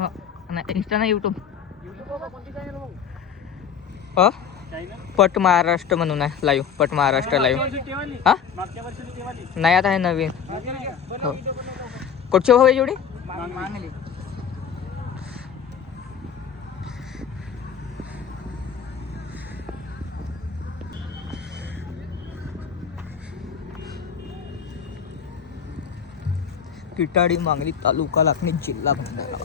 नाही इंस्टा नाही युट्यूब अ? पट महाराष्ट्र म्हणून आहे लाईव्ह पट महाराष्ट्र लाईव्ह हा? नाही आता आहे नवीन. हो कुठचे भाऊ आहे जेवढे किटाडी मागणी तालुका लागणे जिल्हा भंडारा.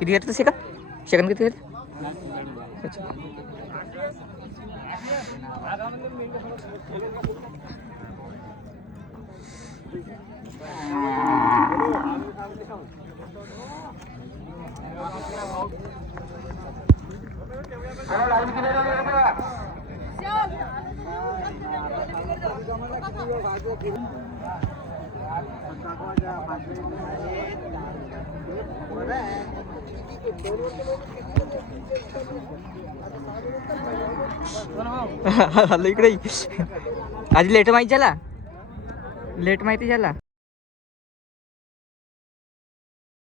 किती घेतलं सेकंद सेकंद किती घेतलं अच्छा सर्व लाईन क्लिअर इकडे. आज लेट माहिती झाला. लेट माहिती झाला.